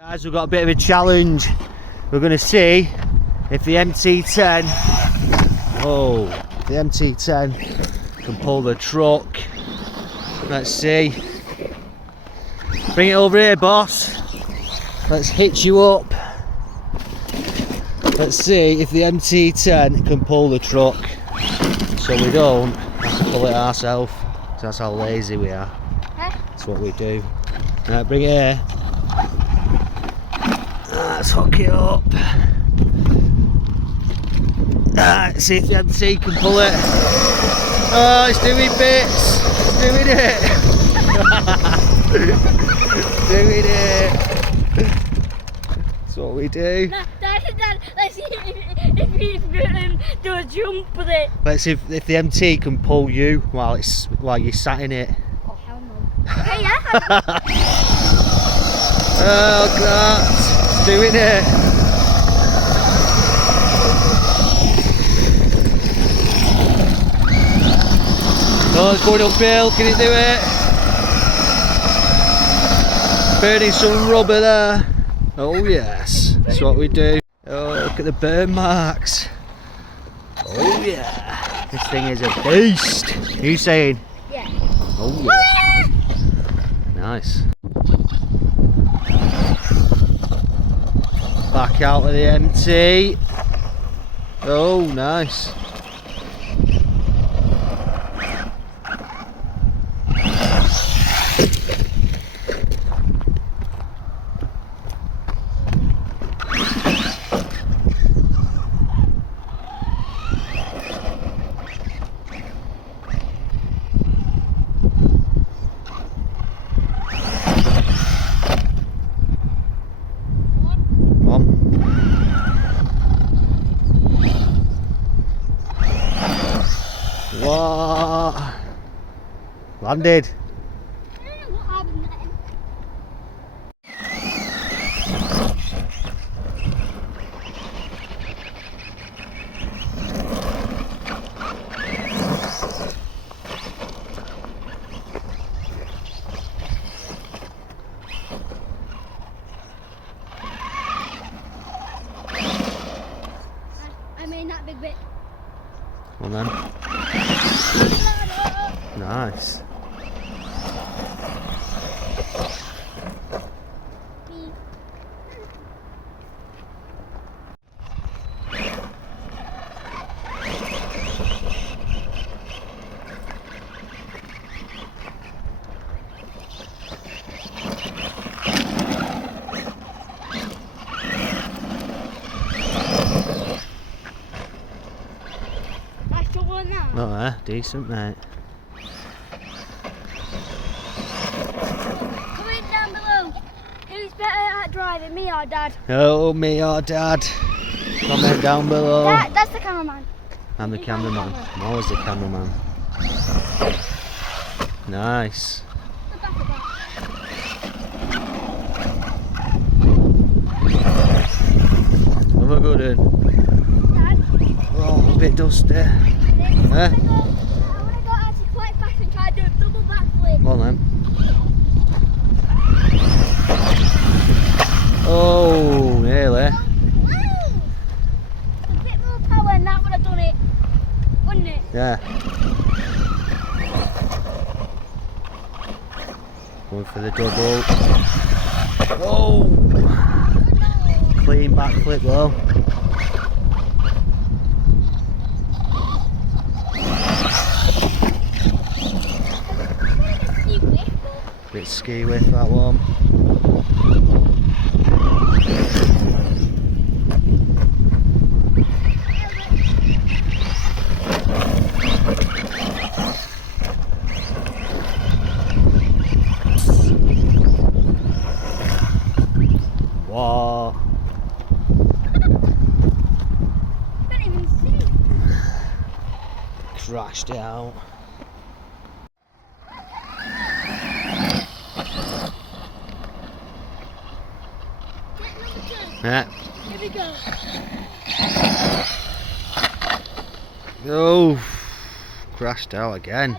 Guys, we've got a bit of a challenge. We're going to see if the MT10, the MT10 can pull the truck. Let's see. Bring it over here, boss. Let's hitch you up. Let's see if the MT10 can pull the truck, so we don't have to pull it ourselves. That's how lazy we are. That's what we do. Right, bring it here. Let's hook it up. Right, see if the MT can pull it. Oh, it's doing bits. It's doing it. Doing it. That's what we do. Dad, let's see if we do a jump with it. Let's see if the MT can pull you while you're sat in it. Oh hell no. Okay, yeah. Oh God, it's doing it. Oh, it's going uphill. Can it do it? Burning some rubber there. Oh yes, that's what we do. Oh, look at the burn marks. Oh yeah, this thing is a beast. You saying? Yeah. Oh yeah. Nice. Back out of the MT. Oh, nice. What? Landed. I don't know what happened then. I made that big bit. Well then. Nice. Oh, decent, mate. Comment down below. Who's better at driving, me or Dad? Oh, me or Dad? Comment down below. That's the cameraman. I'm the cameraman. I'm always the cameraman. Nice. Another good one. Dad? Oh, a bit dusty. I want to go actually quite fast and try to do a double backflip. Come on then. Oh, nearly. Wow. A bit more power and that would have done it, wouldn't it? Yeah. Going for the double. Oh! Clean backflip though. Bit ski with that one. What? Can't even see. Crashed it out. Yeah. Here we go. Oh, crashed out again.